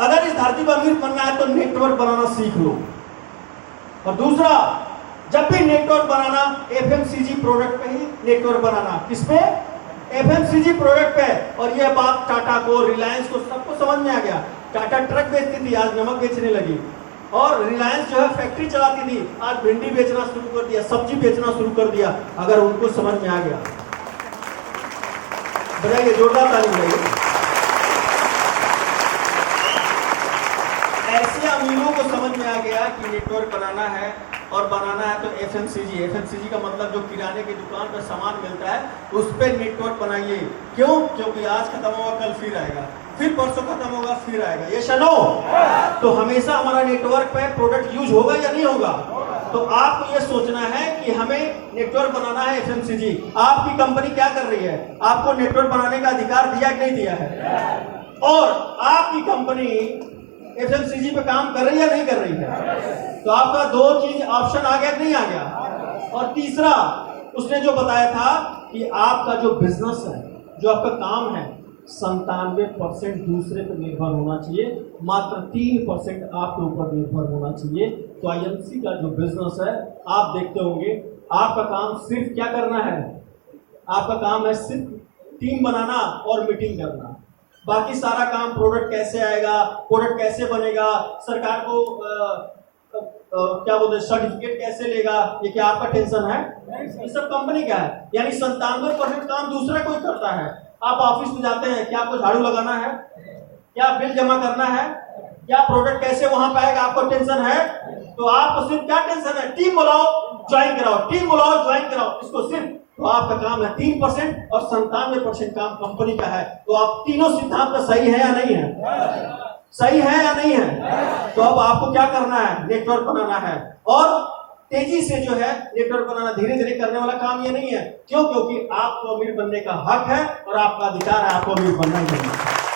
अगर इस धरती पर अमीर बनना है तो नेटवर्क बनाना सीख लो। और दूसरा, जब भी नेटवर्क बनाना एफएमसीजी प्रोडक्ट पे ही नेटवर्क बनाना। किस पे? एफएमसीजी प्रोडक्ट पे। और ये बात टाटा को, रिलायंस को, सबको समझ में आ गया। टाटा ट्रक बेचती थी, आज नमक बेचने लगी। और रिलायंस जो है फैक्ट्री चलाती थी, आज भिंडी बेचना शुरू कर दिया, सब्जी बेचना शुरू कर दिया। अगर उनको समझ में आ गया, बजाइए जोरदार ताली बजाइए। ऐसे अमीरों को समझ में आ गया कि नेटवर्क बनाना है, और बनाना है तो एफएमसीजी। एफएमसीजी का मतलब जो किराने की दुकान पर सामान मिलता है उस पर नेटवर्क बनाइए। क्यों? क्योंकि आज खत्म होगा, कल फिर आएगा, फिर परसों खत्म होगा, फिर आएगा। ये शनो तो हमेशा हमारा नेटवर्क पे प्रोडक्ट यूज होगा या नहीं होगा? तो आपको ये सोचना है कि हमें नेटवर्क बनाना है एफएमसीजी। आपकी कंपनी क्या कर रही है? आपको नेटवर्क बनाने का अधिकार दिया कि नहीं दिया है? और आपकी कंपनी एफएमसीजी पे काम कर रही है या नहीं कर रही है? तो आपका दो चीज ऑप्शन आ गया कि नहीं आ गया? और तीसरा, उसने जो बताया था कि आपका जो बिजनेस है, जो आपका काम है, 97% दूसरे पर निर्भर होना चाहिए, मात्र 3% आपके ऊपर निर्भर होना चाहिए। तो आईएमसी का जो बिजनेस है, आप देखते होंगे, आपका काम सिर्फ क्या करना है? आपका काम है सिर्फ टीम बनाना और मीटिंग करना। बाकी सारा काम, प्रोडक्ट कैसे आएगा, प्रोडक्ट कैसे बनेगा, सरकार को क्या बोलते हैं, सर्टिफिकेट कैसे लेगा, ये क्या आपका टेंशन है? ये सब कंपनी का है। यानी 97% काम दूसरा कोई करता है। आप ऑफिस में जाते हैं, क्या आपको झाड़ू लगाना है? क्या बिल जमा करना है? क्या प्रोडक्ट कैसे वहां पे आएगा, आपको टेंशन है? तो आपको सिर्फ क्या टेंशन है? टीम बुलाओ, ज्वाइन कराओ, टीम बुलाओ, ज्वाइन कराओ, इसको सिर्फ। तो आपका काम है 3% और 97% काम कंपनी का है। तो आप तीनों सिद्धांत में सही है या नहीं है? सही है या नहीं है? तो अब आपको क्या करना है? नेटवर्क बनाना है। और तेजी से जो है नेटवर्क बनाना, धीरे धीरे करने वाला काम ये नहीं है। क्यों? क्योंकि आपको अमीर बनने का हक है और आपका अधिकार है, आपको अमीर बनना ही नहीं है।